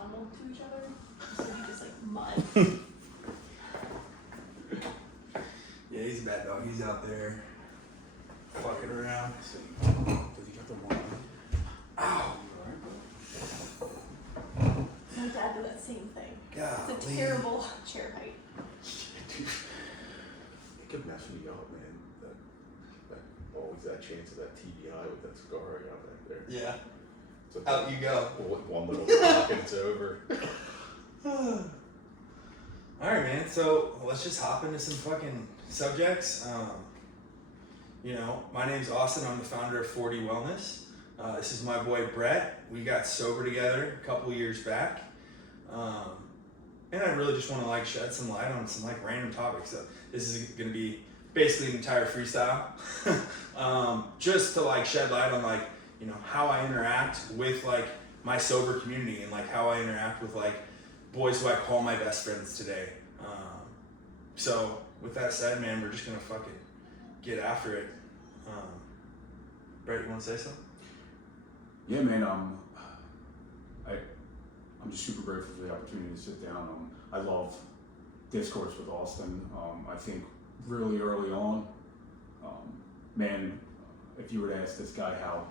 tunnel to each other. So you just like mud. Yeah, he's a bad dog. He's out there fucking around. Does he got the one? Ow! My dad did that same thing. Golly. It's a terrible chair height. It could mess me up, man. That always that chance of that TBI with that scar I got back there. Yeah. So Out you go. one little rock and it's over. Alright, man. So let's just hop into some fucking subjects. You know, my name's Austin. I'm the founder of 40 Wellness. This is my boy Brett. We got sober together a couple years back. And I really just want to like shed some light on some like random topics. So this is going to be basically an entire freestyle. Just to like shed light on like, you know, how I interact with like my sober community and like how I interact with like boys who I call my best friends today. So with that said, man, we're just going to fucking get after it. Brett, you want to say something? Yeah, man. I'm just super grateful for the opportunity to sit down. I love discourse with Austin. I think really early on, man, if you were to ask this guy how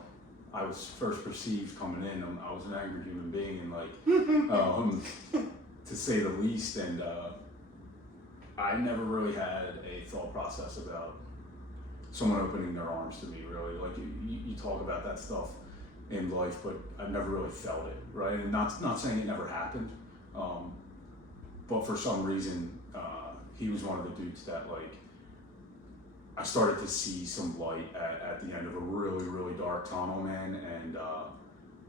I was first perceived coming in, I was an angry human being, and like, to say the least. And I never really had a thought process about someone opening their arms to me. Really, like you talk about that stuff in life, but I've never really felt it, right? And not saying it never happened, but for some reason, he was one of the dudes that like I started to see some light at the end of a really, really dark tunnel, man. And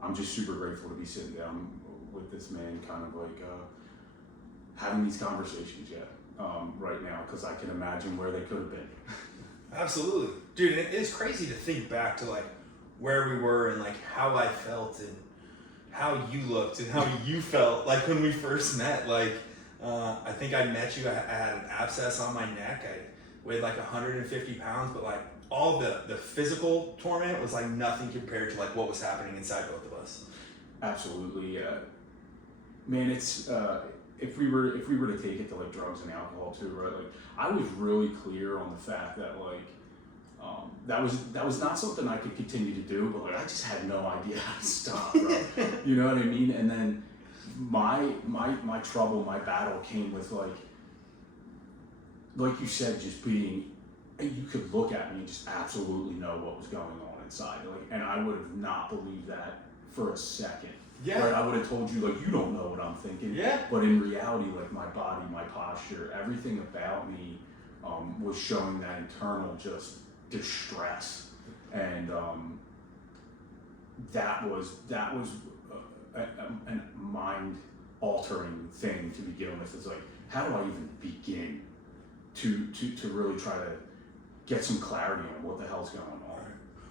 I'm just super grateful to be sitting down with this man, kind of like having these conversations right now, because I can imagine where they could have been. Absolutely. Dude, it's crazy to think back to like where we were and like how I felt and how you looked and how you felt like when we first met. Like I think I met you, I had an abscess on my neck. I weighed like 150 pounds, but like all the physical torment was like nothing compared to like what was happening inside both of us. Absolutely. Man, it's if we were to take it to like drugs and alcohol too, right? Like I was really clear on the fact that like that was not something I could continue to do, but like I just had no idea how to stop, right? You know what I mean? And then my trouble, my battle came with like you said, just being, you could look at me and just absolutely know what was going on inside, like, and I would have not believed that for a second. Yeah. Right? I would have told you like, you don't know what I'm thinking. Yeah. But in reality, like my body, my posture, everything about me was showing that internal just distress, and that was a mind altering thing to begin with. It's like, how do I even begin to really try to get some clarity on what the hell's going on?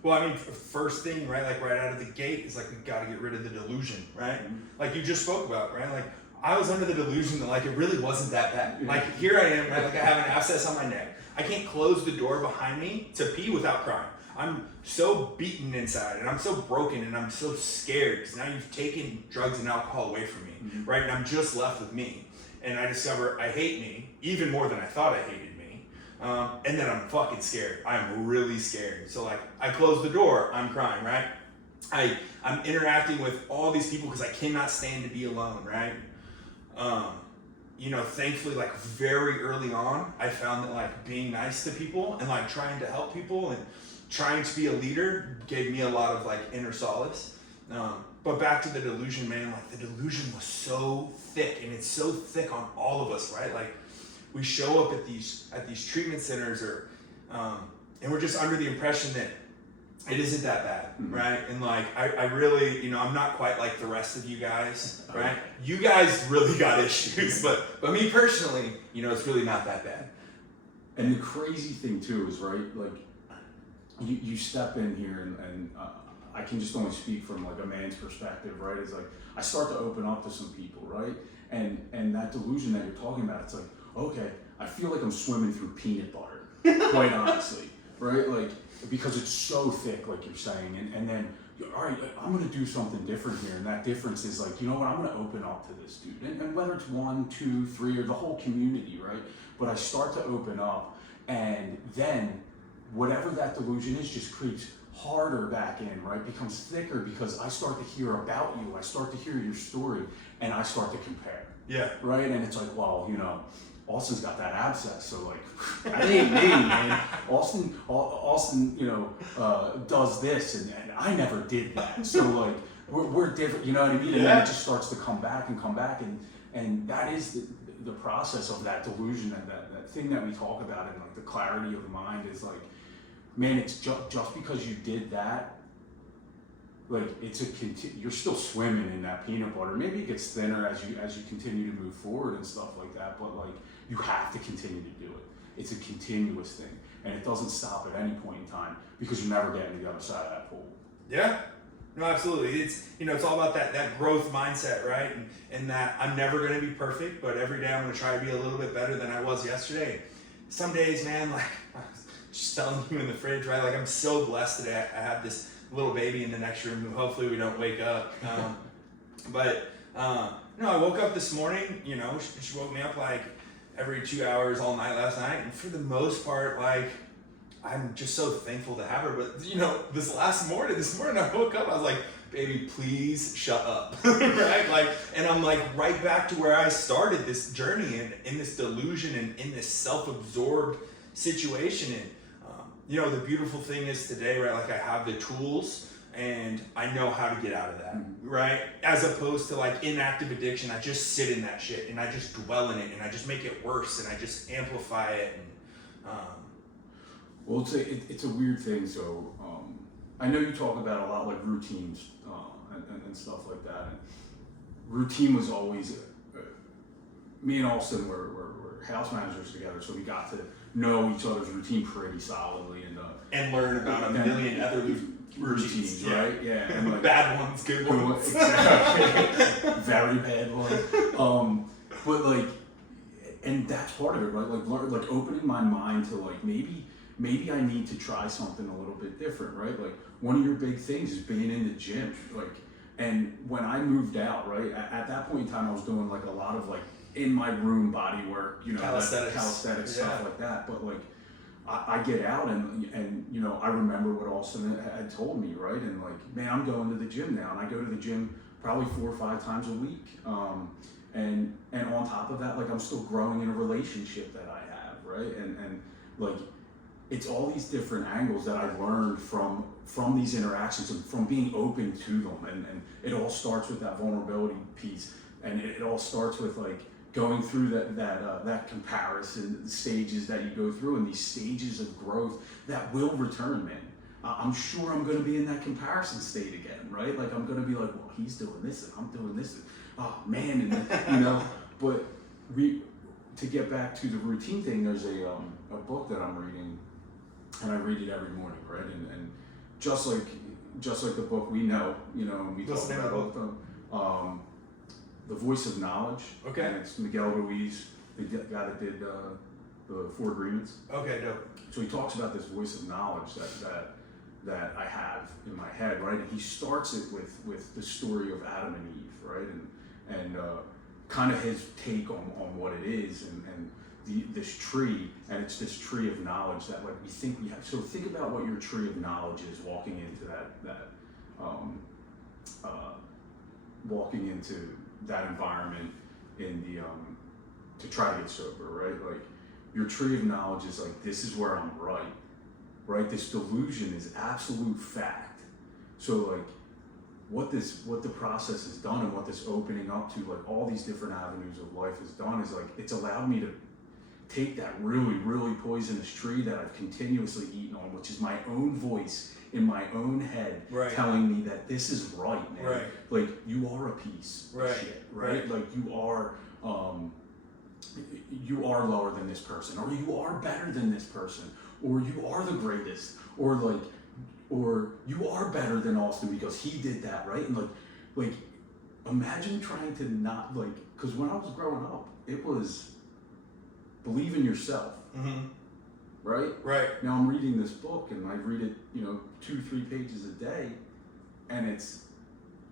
Well, I mean, first thing, right, like right out of the gate is like we got to get rid of the delusion, right? Mm-hmm. Like you just spoke about, right? Like I was under the delusion that like it really wasn't that bad. Like here I am, right? Like I have an abscess on my neck. I can't close the door behind me to pee without crying. I'm so beaten inside and I'm so broken and I'm so scared because now you've taken drugs and alcohol away from me, Mm-hmm. right? And I'm just left with me. And I discover I hate me even more than I thought I hated me. And then I'm fucking scared. I'm really scared. So like I close the door, I'm crying, right? I'm interacting with all these people because I cannot stand to be alone, right? You know, thankfully, like very early on, I found that like being nice to people and like trying to help people and trying to be a leader gave me a lot of like inner solace. But back to the delusion, man, like the delusion was so thick, and it's so thick on all of us, right? Like we show up at these treatment centers or and we're just under the impression that it isn't that bad, right? And like I really, you know, I'm not quite like the rest of you guys, right? You guys really got issues, but me personally, you know, it's really not that bad. And the crazy thing too is, right, like you step in here and I can just only speak from like a man's perspective, right? It's like I start to open up to some people, right? And that delusion that you're talking about, it's like, okay, I feel like I'm swimming through peanut butter, quite honestly, right? Like, because it's so thick, like you're saying, and then all right, I'm going to do something different here. And that difference is like, you know what, I'm going to open up to this dude. And whether it's 1, 2, 3, or the whole community, right? But I start to open up, and then whatever that delusion is just creeps harder back in, right? Becomes thicker because I start to hear about you. I start to hear your story, and I start to compare. Yeah. Right? And it's like, well, you know, Austin's got that abscess, so like, that ain't me, man. Austin, you know, does this, and I never did that. So like, we're different, you know what I mean? And then it just starts to come back, and that is the process of that delusion, and that thing that we talk about, and like the clarity of mind is like, man, it's just because you did that, like it's you're still swimming in that peanut butter. Maybe it gets thinner as you continue to move forward and stuff like that, but like you have to continue to do it. It's a continuous thing, and it doesn't stop at any point in time because you're never getting to the other side of that pool. Yeah. No, absolutely. It's, you know, it's all about that growth mindset, right? And that I'm never going to be perfect, but every day I'm going to try to be a little bit better than I was yesterday. Some days, man, like I was just telling you in the fridge, right? Like I'm so blessed today. I have this little baby in the next room who hopefully we don't wake up. No, I woke up this morning, you know, she woke me up like every 2 hours all night last night. And for the most part, like, I'm just so thankful to have her. But, you know, this morning I woke up, I was like, baby, please shut up, right? Like, and I'm like right back to where I started this journey and in this delusion and in this self-absorbed situation. And, you know, the beautiful thing is today, right? Like I have the tools and I know how to get out of that, right? As opposed to like inactive addiction, I just sit in that shit and I just dwell in it and I just make it worse and I just amplify it. And, well, it's a weird thing. So I know you talk about a lot like routines and stuff like that. And routine was always, me and Austin were house managers together, so we got to know each other's routine pretty solidly and learn about a million other routines, right? Yeah, and like, bad ones, good ones. Exactly. Very bad ones. But like, and that's part of it, right? Like opening my mind to like maybe I need to try something a little bit different, right? Like one of your big things is being in the gym, like. And when I moved out, right, at that point in time, I was doing like a lot of like in my room body work, you know, calisthenics stuff like that. But like, I get out and you know, I remember what Austin had told me, right? And like, man, I'm going to the gym now, and I go to the gym probably 4 or 5 times a week. And on top of that, like I'm still growing in a relationship that I have, right? And like, it's all these different angles that I learned from these interactions and from being open to them. And it all starts with that vulnerability piece. And it all starts with like going through that comparison, the stages that you go through and these stages of growth that will return, man. I'm sure I'm going to be in that comparison state again, right? Like I'm going to be like, well, he's doing this and I'm doing this. And, oh man, and you know, but to get back to the routine thing, there's a book that I'm reading. And I read it every morning, right? And just like the book we know, you know, we talk about all the time. The Voice of Knowledge. Okay. And it's Miguel Ruiz, the guy that did the 4 Agreements. Okay, dope. So he talks about this voice of knowledge that I have in my head, right? And he starts it with the story of Adam and Eve, right? And kind of his take on what it is and this tree, and it's this tree of knowledge that like we think we have. So think about what your tree of knowledge is walking into that environment in the to try to get sober, right? Like your tree of knowledge is like, this is where I'm right? This delusion is absolute fact. So like what the process has done and what this opening up to like all these different avenues of life has done is like it's allowed me to take that really, really poisonous tree that I've continuously eaten on, which is my own voice in my own head telling me that this is right, man. Right. Like you are a piece of shit, right? Like you are lower than this person, or you are better than this person, or you are the greatest, or you are better than Austin because he did that, right? And like imagine trying to not like, because when I was growing up, it was believe in yourself, right? Right. Now I'm reading this book and I read it, you know, 2-3 pages a day, and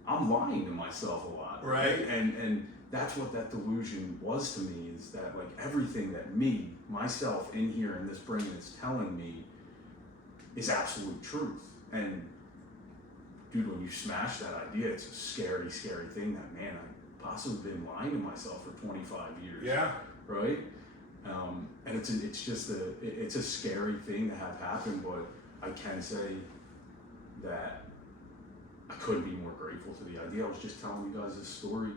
I'm lying to myself a lot, Right. And that's what that delusion was to me, is that like everything that myself in here in this brain is telling me is absolute truth. And dude, when you smash that idea, it's a scary, scary thing that, man, I've possibly been lying to myself for 25 years. Yeah. Right? And it's a scary thing to have happen, but I can say that I couldn't be more grateful to the idea. I was just telling you guys this story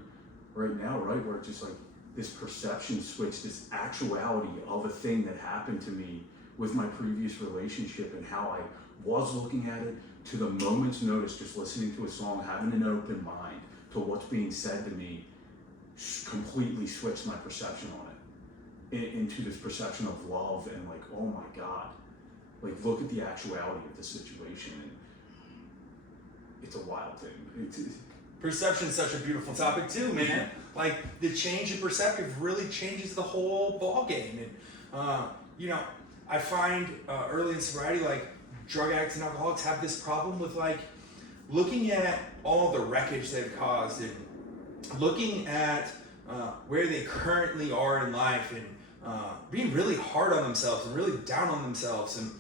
right now, right? Where it's just like this perception switch, this actuality of a thing that happened to me with my previous relationship and how I was looking at it, to the moment's notice, just listening to a song, having an open mind to what's being said to me, completely switched my perception on it into this perception of love and like, oh my God, like look at the actuality of the situation. And it's a wild thing. Perception's such a beautiful topic too, man. Like the change in perspective really changes the whole ball game. And you know, I find early in sobriety, like drug addicts and alcoholics have this problem with like looking at all the wreckage they've caused and looking at where they currently are in life and being really hard on themselves and really down on themselves. And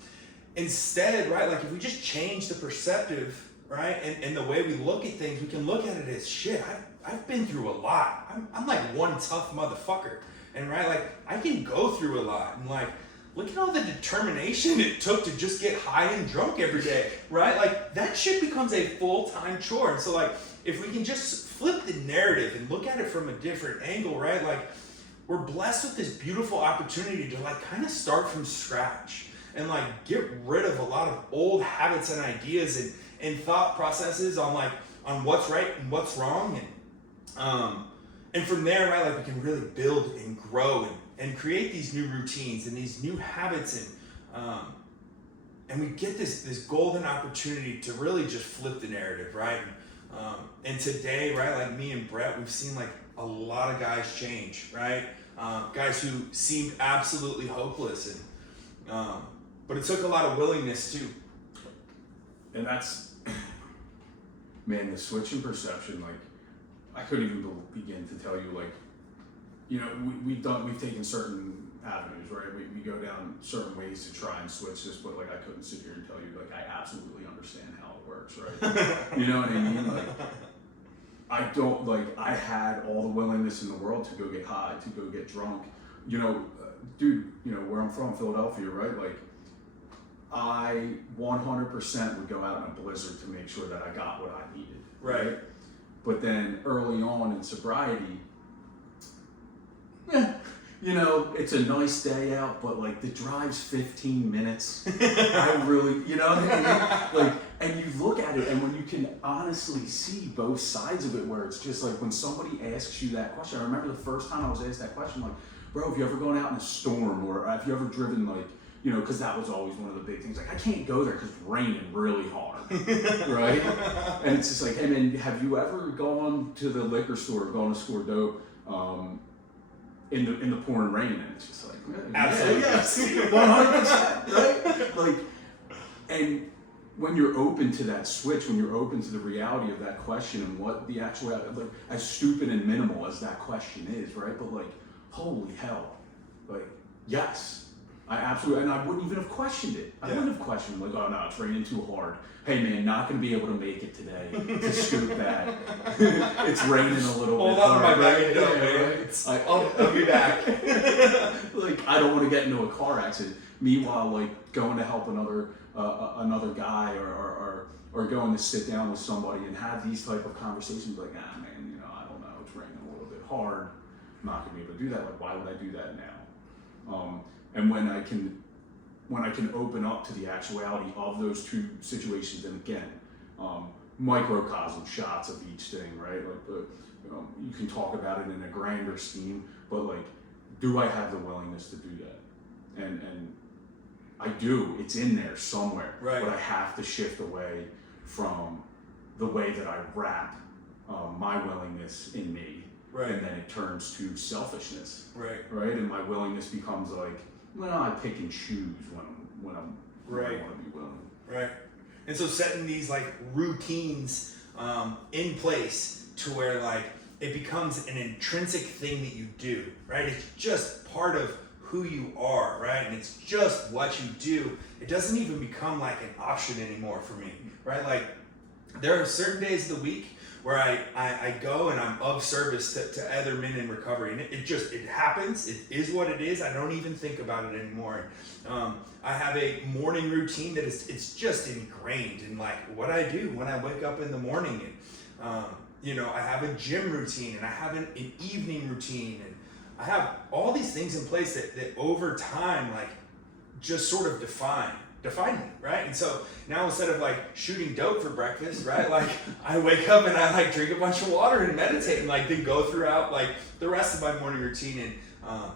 instead, right, like if we just change the perspective, right, and the way we look at things, we can look at it as shit. I've been through a lot. I'm like one tough motherfucker, and right, like I can go through a lot, and like look at all the determination it took to just get high and drunk every day, right? Like that shit becomes a full-time chore. And so like if we can just flip the narrative and look at it from a different angle, right? Like we're blessed with this beautiful opportunity to like kind of start from scratch and like get rid of a lot of old habits and ideas and thought processes on what's right and what's wrong, and from there, right, like we can really build and grow and create these new routines and these new habits, and we get this golden opportunity to really just flip the narrative, right? And today, right, like me and Brett, we've seen like a lot of guys change, right? Guys who seemed absolutely hopeless, and but it took a lot of willingness too. And that's, man, the switch in perception, like, I couldn't even begin to tell you, like, you know, we've taken certain avenues, right? We go down certain ways to try and switch this, but like, I couldn't sit here and tell you, like, I absolutely understand how it works, right? You know what I mean? Like, I had all the willingness in the world to go get high, to go get drunk. You know, dude, you know, where I'm from, Philadelphia, right? Like, I 100% would go out in a blizzard to make sure that I got what I needed. Right. But then early on in sobriety, you know, it's a nice day out, but like the drive's 15 minutes. I really, you know what I mean? Like, and you look at it, and when you can honestly see both sides of it, where it's just like when somebody asks you that question. I remember the first time I was asked that question, like, bro, have you ever gone out in a storm, or have you ever driven, like, you know, because that was always one of the big things. Like, I can't go there because it's raining really hard, right? And it's just like, hey man, have you ever gone to the liquor store, gone to score dope in the pouring rain? And it's just like, absolutely, yes, 100%, right? Like, and when you're open to that switch, when you're open to the reality of that question and what the actual, like, as stupid and minimal as that question is, right? But like, holy hell, like, yes. I absolutely, and I wouldn't even have questioned it. I wouldn't have questioned, like, oh no, it's raining too hard. Hey man, not gonna be able to make it today to scoop that. It's raining a little Hold bit. on to my right? bag, man. I'll be back. Like, I don't want to get into a car accident. Meanwhile, like going to help another guy or going to sit down with somebody and have these type of conversations, like, ah man, you know, I don't know, it's raining a little bit hard. I'm not gonna be able to do that. Like, why would I do that now? And when I can open up to the actuality of those two situations, and again, microcosm shots of each thing, right? Like, you can talk about it in a grander scheme, but like, do I have the willingness to do that? And I do. It's in there somewhere. Right. But I have to shift away from the way that I wrap my willingness in me. Right. And then it turns to selfishness. Right. Right. And my willingness becomes like, well, I pick and choose when I right. want to be willing. Right. And so setting these like routines in place to where like it becomes an intrinsic thing that you do, right? It's just part of who you are, right? And it's just what you do. It doesn't even become like an option anymore for me, right? Like there are certain days of the week where I go and I'm of service to other men in recovery, and it happens. It is what it is. I don't even think about it anymore. I have a morning routine that it's just ingrained in like what I do when I wake up in the morning, and I have a gym routine, and I have an evening routine, and I have all these things in place that over time like just sort of define me, right? And so now instead of like shooting dope for breakfast, right, like I wake up and I like drink a bunch of water and meditate, and like then go throughout like the rest of my morning routine. And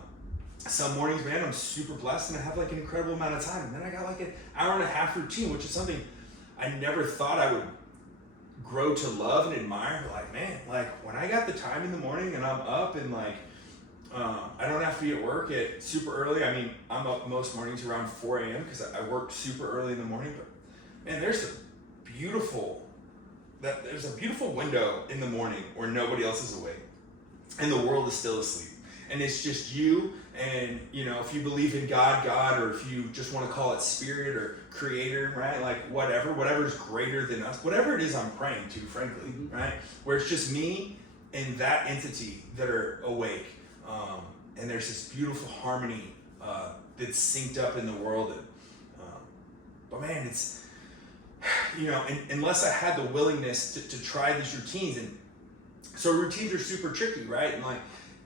some mornings, man, I'm super blessed and I have like an incredible amount of time, and then I got like an hour and a half routine, which is something I never thought I would grow to love and admire. Like, man, like when I got the time in the morning and I'm up and like I don't have to be at work at super early. I mean, I'm up most mornings around 4 a.m. because I work super early in the morning. But man, there's a beautiful window in the morning where nobody else is awake and the world is still asleep. And it's just you and, if you believe in God, or if you just want to call it spirit or creator, right? Like whatever is greater than us, whatever it is I'm praying to, frankly, right? Where it's just me and that entity that are awake. And there's this beautiful harmony that's synced up in the world. And, but man, it's, unless I had the willingness to try these routines. And so routines are super tricky, right? And like,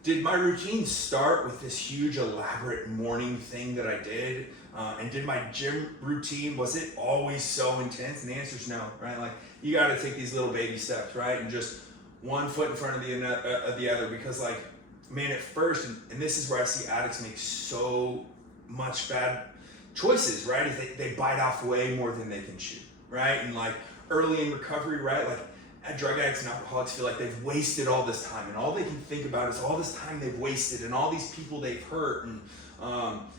did my routine start with this huge elaborate morning thing that I did? And did my gym routine, was it always so intense? And the answer is no, right? Like you got to take these little baby steps, right? And just one foot in front of the other, because like, man, at first, and this is where I see addicts make so much bad choices, right? Is they bite off way more than they can chew, right? And like early in recovery, right? Like drug addicts and alcoholics feel like they've wasted all this time, and all they can think about is all this time they've wasted and all these people they've hurt, and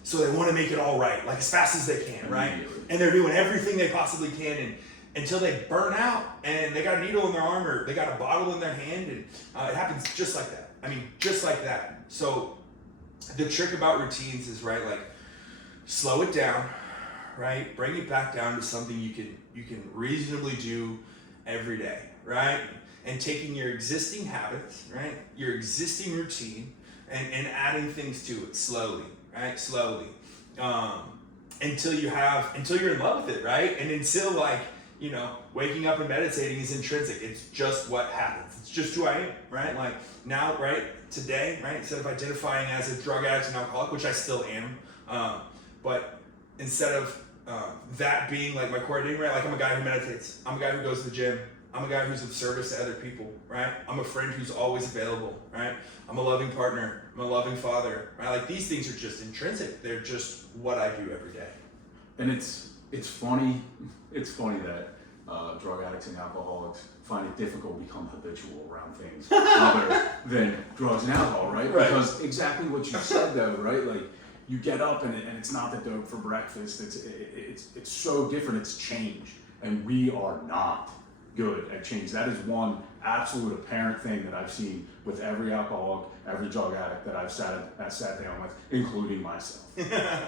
so they want to make it all right, like as fast as they can, right? And they're doing everything they possibly can, and until they burn out and they got a needle in their arm or they got a bottle in their hand, and it happens just like that. I mean, just like that. So the trick about routines is, right, like slow it down, right? Bring it back down to something you can reasonably do every day, right? And taking your existing habits, right, your existing routine, and adding things to it slowly, right? Slowly. Until you're in love with it, right? And until like, waking up and meditating is intrinsic. It's just what happens. It's just who I am, right? Like now, right, today, right, instead of identifying as a drug addict and alcoholic, which I still am, but instead of that being like my core identity, right, like I'm a guy who meditates. I'm a guy who goes to the gym. I'm a guy who's of service to other people, right? I'm a friend who's always available, right? I'm a loving partner. I'm a loving father, right? Like these things are just intrinsic. They're just what I do every day. And it's funny that drug addicts and alcoholics find it difficult to become habitual around things other than drugs and alcohol, right? Because exactly what you said though, right? Like you get up and it's not the dope for breakfast. It's so different. It's change, and we are not good at change. That is one absolute apparent thing that I've seen with every alcoholic, every drug addict that I've sat down with, including myself,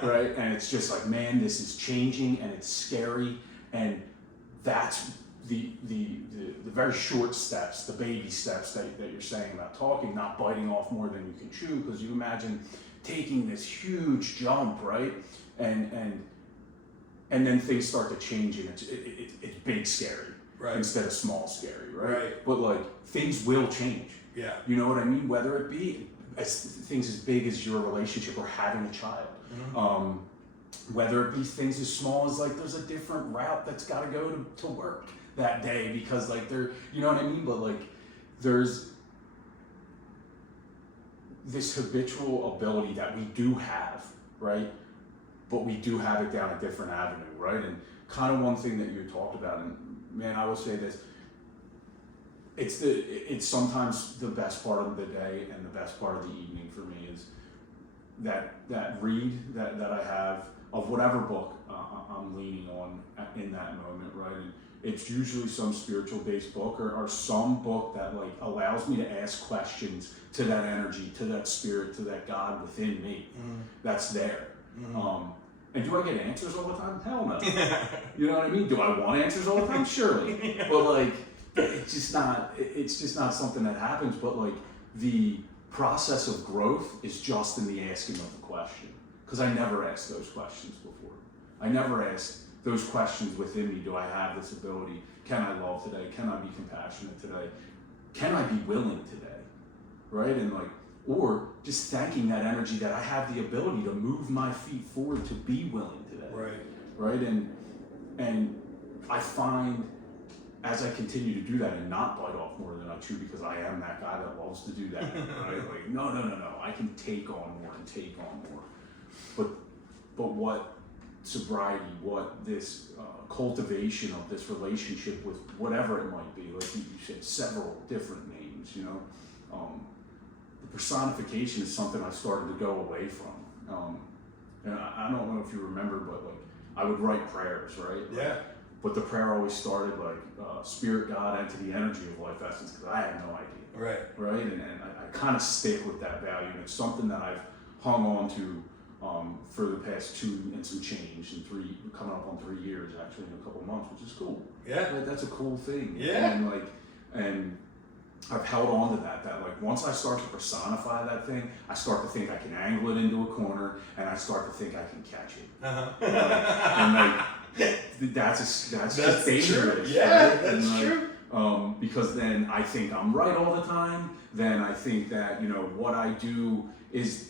right? And it's just like, man, this is changing and it's scary, and that's the very short steps, the baby steps that you're saying about talking, not biting off more than you can chew, because you imagine taking this huge jump, right? And then things start to change, and it's big scary. Right. Instead of small scary, right? But like things will change. Yeah. You know what I mean? Whether it be things as big as your relationship or having a child, whether it be things as small as like there's a different route that's got to go to work that day because like you know what I mean? But like there's this habitual ability that we do have, right? But we do have it down a different avenue, right? And kind of one thing that you talked about, and man, I will say this, it's sometimes the best part of the day and the best part of the evening for me is that read that I have of whatever book I'm leaning on in that moment, right? And it's usually some spiritual based book or some book that like allows me to ask questions to that energy, to that spirit, to that God within me that's there. And do I get answers all the time? Hell no. You know what I mean? Do I want answers all the time? Surely. But like, it's just not something that happens. But like the process of growth is just in the asking of the question. Because I never asked those questions before. I never asked those questions within me. Do I have this ability? Can I love today? Can I be compassionate today? Can I be willing today? Right? And like, or just thanking that energy that I have the ability to move my feet forward to be willing today. Right? And I find as I continue to do that and not bite off more than I chew, because I am that guy that loves to do that, right? Like, no, I can take on more and take on more. But what sobriety, what this cultivation of this relationship with whatever it might be, like you said, several different names, you know, the personification is something I started to go away from. And I don't know if you remember, but like I would write prayers, right? Yeah. But the prayer always started like spirit, God, entity, energy of life essence, because I had no idea. Right. And I kind of stick with that value, and it's something that I've hung on to for the past 2 and some change, and coming up on 3 years actually in a couple months, which is cool. Yeah. Right? That's a cool thing. Yeah. And I've held on to that like once I start to personify that thing, I start to think I can angle it into a corner, and I start to think I can catch it. And like that's just dangerous. True. Yeah, right? that's and true. Because then I think I'm right all the time. Then I think that what I do is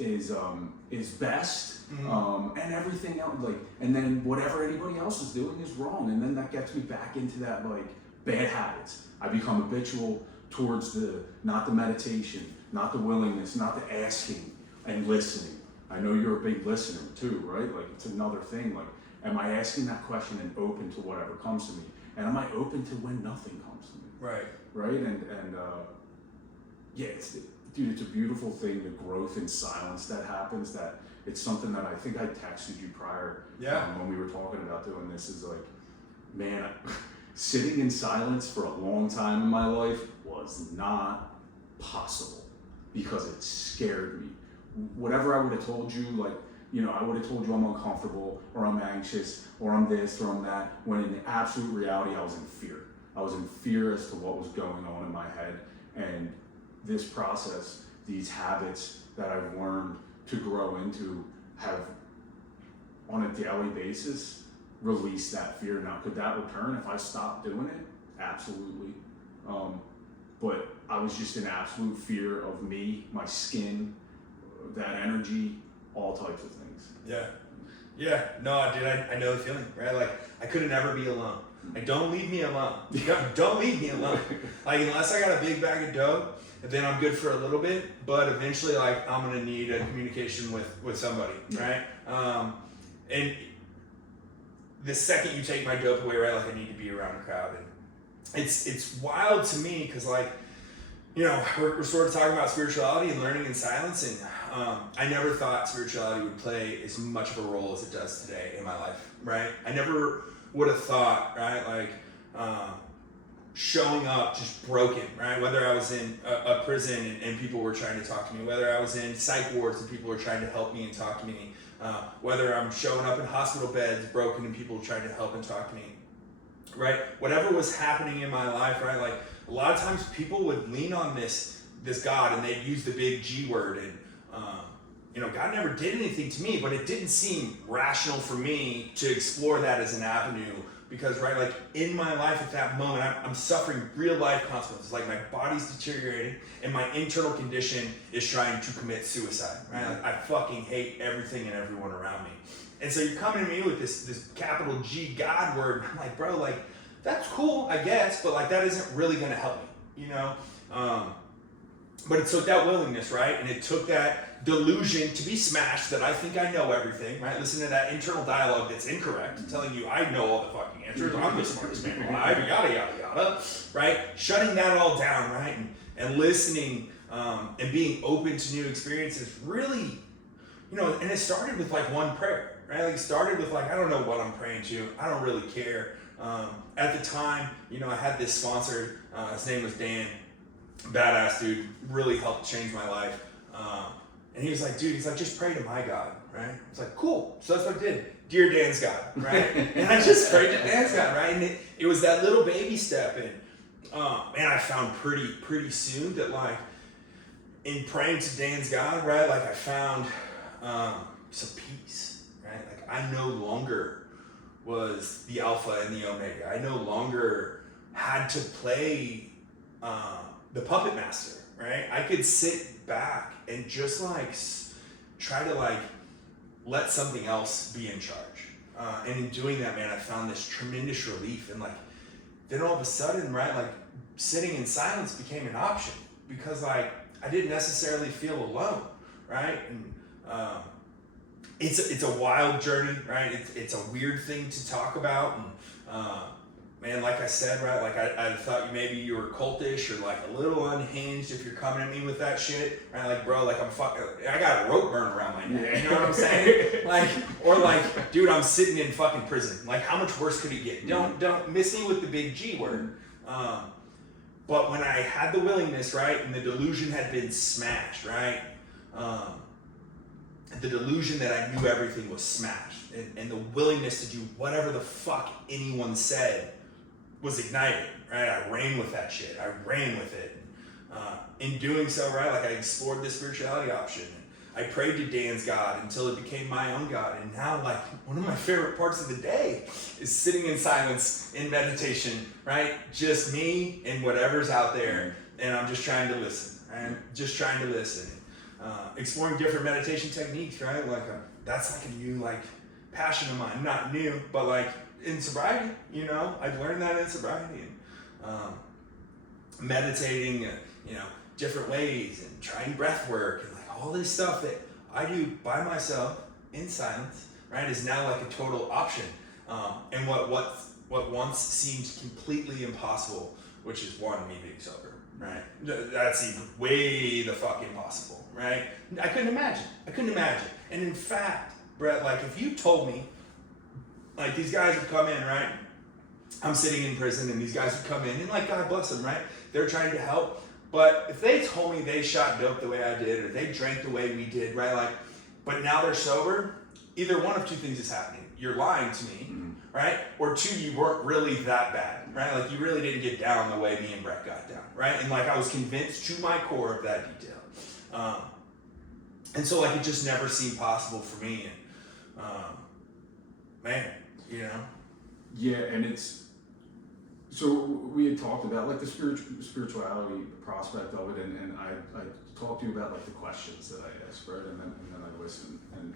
best, and everything else and then whatever anybody else is doing is wrong, and then that gets me back into that like bad habits. I become habitual towards not the meditation, not the willingness, not the asking and listening. I know you're a big listener too, right? Like it's another thing. Like, am I asking that question and open to whatever comes to me? And am I open to when nothing comes to me? Right? And yeah, it's a beautiful thing, the growth in silence that happens. That it's something that I think I texted you prior when we were talking about doing this. Is like, man, sitting in silence for a long time in my life was not possible because it scared me. Whatever I would have told you, I would have told you I'm uncomfortable or I'm anxious or I'm this or I'm that, when in the absolute reality I was in fear. I was in fear as to what was going on in my head. And this process, these habits that I've learned to grow into have, on a daily basis, released that fear. Now, could that return if I stopped doing it? Absolutely. But I was just in absolute fear of me, my skin, that energy, all types of things. Yeah. No, dude, I know the feeling, right? Like, I could never be alone. Like, don't leave me alone. Don't leave me alone. Like, unless I got a big bag of dough, then I'm good for a little bit, but eventually, like, I'm gonna need a communication with somebody, right? And the second you take my dope away, right, like, I need to be around a crowd. And it's wild to me, because, like, we're sort of talking about spirituality and learning in silence, and I never thought spirituality would play as much of a role as it does today in my life, right? I never would have thought, right, like, showing up just broken, right? Whether I was in a prison and people were trying to talk to me, whether I was in psych wards and people were trying to help me and talk to me, whether I'm showing up in hospital beds broken and people trying to help and talk to me, right? Whatever was happening in my life, right? Like, a lot of times people would lean on this God, and they'd use the big G word, and God never did anything to me, but it didn't seem rational for me to explore that as an avenue, because, right, like, in my life at that moment, I'm suffering real life consequences. Like, my body's deteriorating, and my internal condition is trying to commit suicide, right? Like, I fucking hate everything and everyone around me. And so you're coming to me with this capital G God word, and I'm like, bro, like, that's cool, I guess, but, like, that isn't really gonna help me, But it took that willingness, right? And it took that delusion to be smashed that I think I know everything, right? Listen to that internal dialogue that's incorrect, telling you I know all the fucking answers, I'm the smartest man alive, yada, yada, yada, right? Shutting that all down, right? And listening and being open to new experiences really, you know, and it started with like one prayer, right? Like it started with like, I don't know what I'm praying to. I don't really care. At the time, you know, I had this sponsor. His name was Dan. Badass dude. Really helped change my life. And he was like, dude, he's like, just pray to my God, right? I was like, cool. So that's what I did. Dear Dan's God, right? And I just prayed to Dan's God, right? And it was that little baby step. And man, I found pretty soon that like in praying to Dan's God, right? Like I found some peace, right? Like I no longer was the Alpha and the Omega. I no longer had to play the puppet master, right? I could sit back and just like try to like let something else be in charge. And in doing that, man, I found this tremendous relief. And like, then all of a sudden, right, like sitting in silence became an option because like I didn't necessarily feel alone, right? And it's a wild journey, right? It's a weird thing to talk about. And man, like I said, right, like I thought maybe you were cultish or like a little unhinged if you're coming at me with that shit, right? Like, bro, like I got a rope burn around my neck, you know what I'm saying? Like, or like, dude, I'm sitting in fucking prison. Like, how much worse could it get? Don't miss me with the big G word. But when I had the willingness, right, and the delusion had been smashed, right? The delusion that I knew everything was smashed, and the willingness to do whatever the fuck anyone said was ignited, right? I ran with that shit. I ran with it. In doing so, right, like I explored the spirituality option. I prayed to Dan's God until it became my own God. And now, like, one of my favorite parts of the day is sitting in silence in meditation, right? Just me and whatever's out there. And I'm just trying to listen, right? Just trying to listen. Exploring different meditation techniques, right? Like, that's like a new, like, passion of mine. Not new, but like, in sobriety, you know, I've learned that in sobriety and meditating, you know, different ways and trying breath work and like all this stuff that I do by myself in silence, right, is now like a total option. And what once seemed completely impossible, which is one, me being sober, right? That's even way the fuck impossible, right? I couldn't imagine. And in fact, Brett, like if you told me, like these guys would come in, right? I'm sitting in prison and these guys would come in and like, God bless them, right? They're trying to help. But if they told me they shot dope the way I did or they drank the way we did, right? Like, but now they're sober, either one of two things is happening. You're lying to me, right? Or two, you weren't really that bad, right? Like you really didn't get down the way me and Brett got down, right? And like I was convinced to my core of that detail. And so like it just never seemed possible for me. And man, you know? Yeah, and it's, so we had talked about like the spirituality prospect of it, and I talked to you about like the questions that I asked, right? And then I listened, and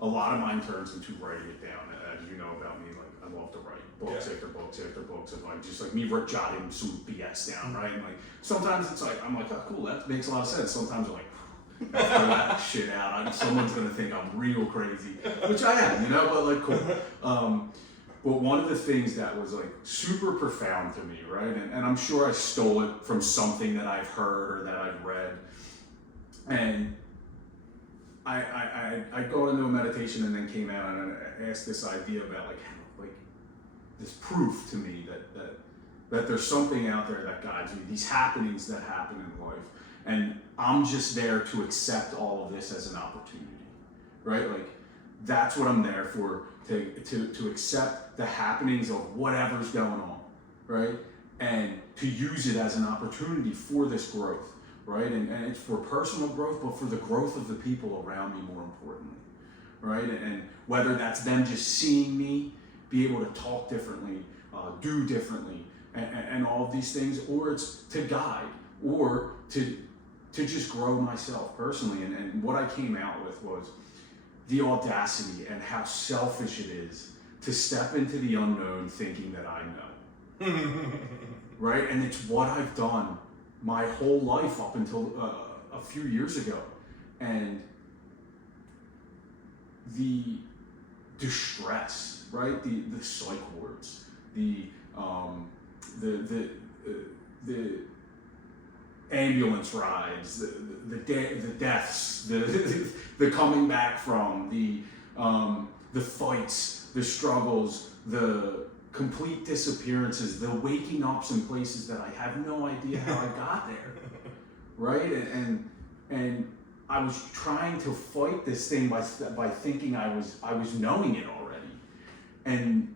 a lot of mine turns into writing it down. As you know about me, like I love to write books after books after books of like just like me jotting some BS down, right? And like sometimes it's like I'm like, oh cool, that makes a lot of sense. Sometimes I'm like, throw that shit out. Someone's gonna think I'm real crazy, which I am, you know. But like cool. But one of the things that was like super profound to me, right? And I'm sure I stole it from something that I've heard or that I've read. And I go into a meditation and then came out and I asked this idea about like this proof to me that there's something out there that guides me, these happenings that happen in life. And I'm just there to accept all of this as an opportunity, right? Like that's what I'm there for, to accept the happenings of whatever's going on, right? And to use it as an opportunity for this growth, right? And it's for personal growth, but for the growth of the people around me more importantly, right? And whether that's them just seeing me be able to talk differently, do differently, and all of these things, or it's to guide, or to just grow myself personally. And what I came out with was the audacity and how selfish it is to step into the unknown thinking that I know. Right? And it's what I've done my whole life up until a few years ago. And the distress, right? The psych wards, the ambulance rides, the deaths, the coming back from, the fights, the struggles, the complete disappearances, the waking ups in places that I have no idea how I got there, right? And I was trying to fight this thing by thinking I was knowing it already, and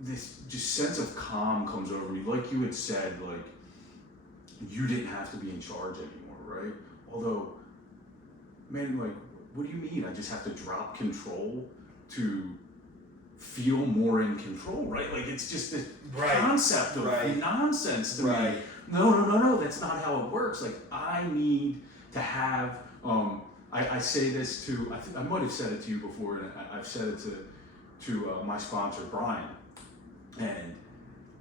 this just sense of calm comes over me. Like you had said, like you didn't have to be in charge anymore, right? Although, man, like, what do you mean? I just have to drop control to feel more in control, right? Like it's just this concept of nonsense to me. No, that's not how it works. Like I need to have, I say this to, I think I might have said it to you before, and I've said it to my sponsor, Brian. And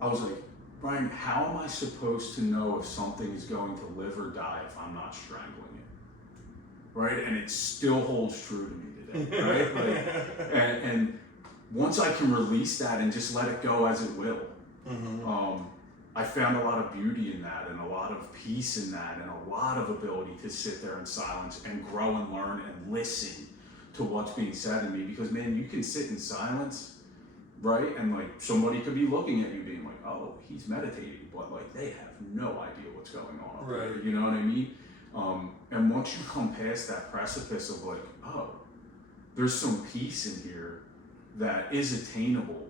I was like, Brian, how am I supposed to know if something is going to live or die if I'm not strangling it? Right? And it still holds true to me today, right? Like, and once I can release that and just let it go as it will, I found a lot of beauty in that and a lot of peace in that and a lot of ability to sit there in silence and grow and learn and listen to what's being said to me. Because man, you can sit in silence, right? And like somebody could be looking at you being like, oh, he's meditating, but like they have no idea what's going on. Right. You know what I mean? And once you come past that precipice of like, oh, there's some peace in here that is attainable.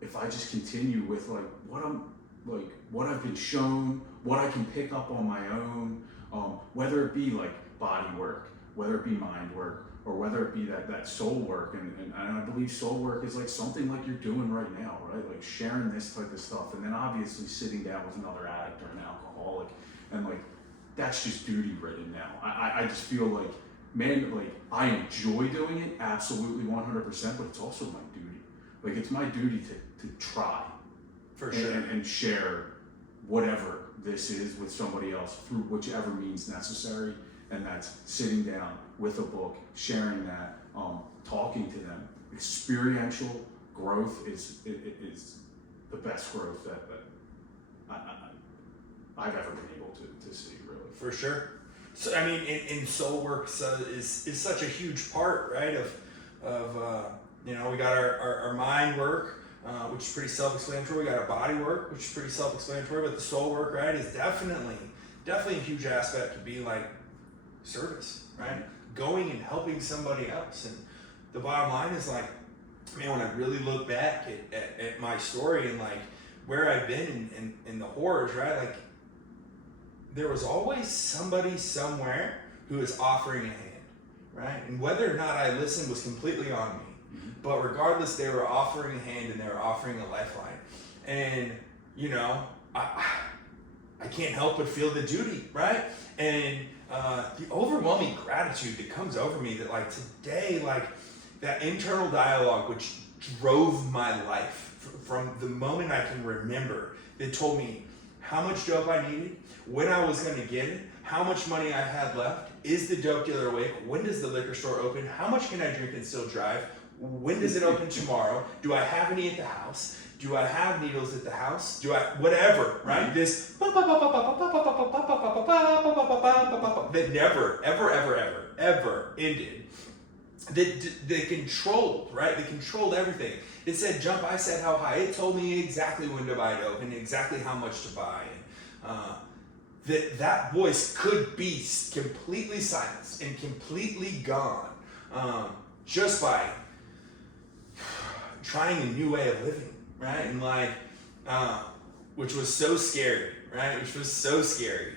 If I just continue with like what I've been shown, what I can pick up on my own, whether it be like body work, whether it be mind work, or whether it be that soul work, and I believe soul work is like something like you're doing right now, right? Like sharing this type of stuff, and then obviously sitting down with another addict or an alcoholic, and like that's just duty ridden now. I just feel like, man, like I enjoy doing it absolutely 100%, but it's also my duty. Like it's my duty to try, for sure, and share whatever this is with somebody else through whichever means necessary, and that's sitting down with a book, sharing that, talking to them. Experiential growth is the best growth that I've ever been able to see, really. For sure. So I mean, in soul work is such a huge part, right? Of you know, we got our mind work, which is pretty self-explanatory. We got our body work, which is pretty self-explanatory. But the soul work, right, is definitely a huge aspect to be like service, right? Going and helping somebody else. And the bottom line is like, man, when I really look back at my story and like where I've been in the horrors, right? Like there was always somebody somewhere who is offering a hand, right? And whether or not I listened was completely on me. But regardless, they were offering a hand and they were offering a lifeline. And, you know, I can't help but feel the duty, right? And the overwhelming gratitude that comes over me that like today, like that internal dialogue which drove my life from the moment I can remember, that told me how much dope I needed, when I was going to get it, how much money I had left, is the dope dealer awake, when does the liquor store open, how much can I drink and still drive, when does it open tomorrow, do I have any at the house, do I have needles at the house, do I, whatever, right? This that never, ever ended. They controlled, right? They controlled everything. It said jump, I said how high. It told me exactly when to buy dope and exactly how much to buy. That voice could be completely silenced and completely gone just by trying a new way of living, right? And like, which was so scary, right? Which was so scary.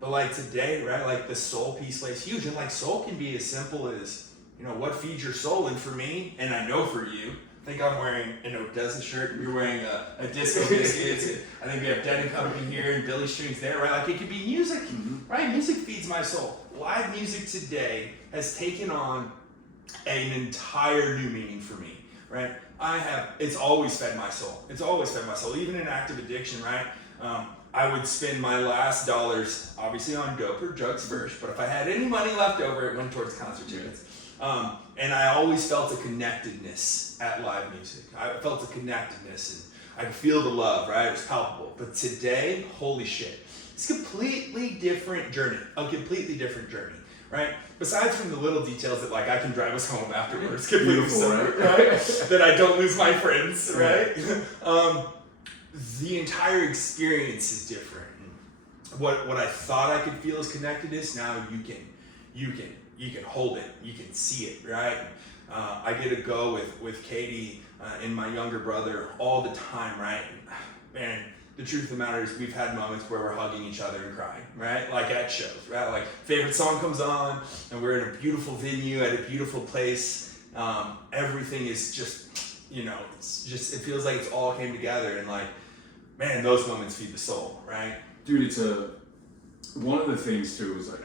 But like today, right? Like the soul piece plays huge, and like soul can be as simple as, you know, what feeds your soul. And for me, and I know for you, I think I'm wearing an Odessa shirt. You're wearing a Disco Biscuits. I think we have Dead and Company here and Billy Strings there, right? Like it could be music, right? Music feeds my soul. Live music today has taken on an entire new meaning for me, right? It's always fed my soul. It's always fed my soul. Even in active addiction, right? I would spend my last dollars, obviously on dope or drugs first, but if I had any money left over, it went towards concert tickets. And I always felt a connectedness at live music. I felt a connectedness, I could feel the love, right? It was palpable. But today, holy shit, it's a completely different journey, right? Besides from the little details that like I can drive us home afterwards, completely Beautiful, sober, right? that I don't lose my friends, right? The entire experience is different. What I thought I could feel as connectedness, now you can hold it, you can see it, right? I get to go with Katie and my younger brother all the time, right? Man, the truth of the matter is we've had moments where we're hugging each other and crying, right? Like at shows, right? Like favorite song comes on and we're in a beautiful venue at a beautiful place. Everything is just, it feels like it's all came together, and like, man, those moments feed the soul, right? Dude, it's one of the things too is like,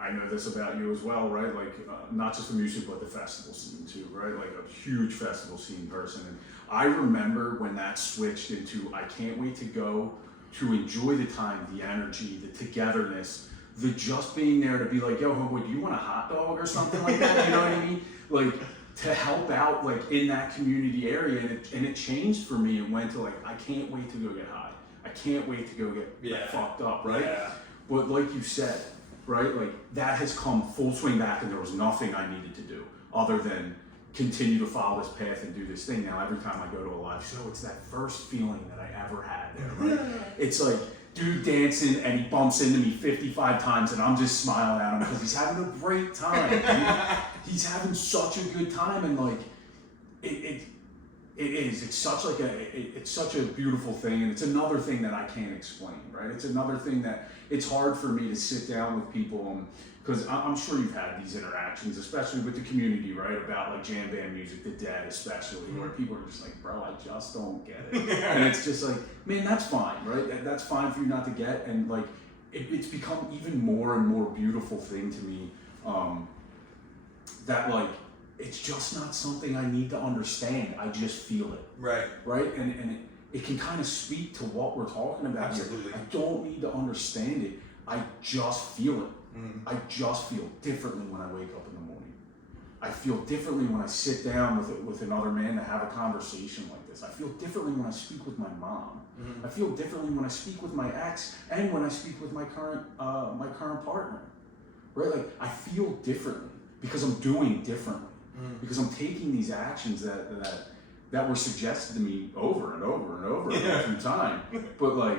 I know this about you as well, right? Like not just the music, but the festival scene too, right? Like a huge festival scene person. And I remember when that switched into, I can't wait to go to enjoy the time, the energy, the togetherness, the just being there to be like, yo, homeboy, do you want a hot dog or something like that? You know what I mean? Like to help out like in that community area. And it changed for me and went to like, I can't wait to go get high. I can't wait to go get fucked up, right? Yeah. But like you said, right, like that has come full swing back, and there was nothing I needed to do other than continue to follow this path and do this thing. Now every time I go to a live show, it's that first feeling that I ever had there, right? It's like dude dancing and he bumps into me 55 times and I'm just smiling at him because he's having a great time, dude. He's having such a good time, and like it's such a beautiful thing, and it's another thing that I can't explain, right? It's another thing that it's hard for me to sit down with people, because I'm sure you've had these interactions, especially with the community, right? About like jam band music, the dead especially, where people are just like, bro, I just don't get it. And it's just like, man, that's fine, right? That's fine for you not to get, and like it's become even more and more beautiful thing to me, that like, it's just not something I need to understand. I just feel it. Right. Right? And it can kind of speak to what we're talking about. Absolutely. Here. I don't need to understand it. I just feel it. I just feel differently when I wake up in the morning. I feel differently when I sit down with another man to have a conversation like this. I feel differently when I speak with my mom. I feel differently when I speak with my ex, and when I speak with my current partner. Right? Like I feel differently because I'm doing differently. Because I'm taking these actions that were suggested to me over and over and over through time, but like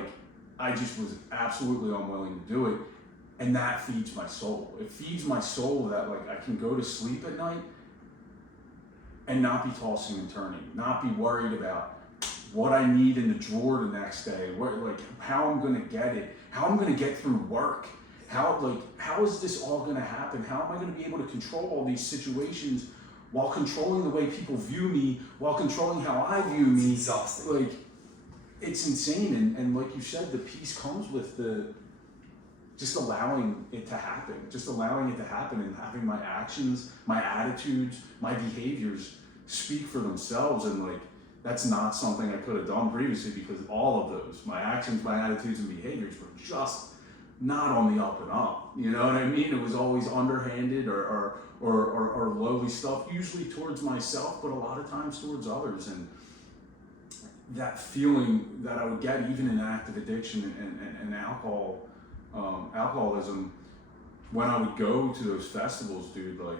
I just was absolutely unwilling to do it, and that feeds my soul. It feeds my soul that like I can go to sleep at night and not be tossing and turning, not be worried about what I need in the drawer the next day, how I'm gonna get it, how I'm gonna get through work. How is this all gonna happen? How am I gonna be able to control all these situations while controlling the way people view me, while controlling how I view me? It's exhausting. Like, it's insane. And like you said, the peace comes with just allowing it to happen. Just allowing it to happen and having my actions, my attitudes, my behaviors speak for themselves. And like, that's not something I could have done previously, because all of those, my actions, my attitudes and behaviors, were just not on the up and up. You know what I mean? It was always underhanded or lowly stuff, usually towards myself, but a lot of times towards others. And that feeling that I would get even in active addiction and alcoholism, when I would go to those festivals, dude, like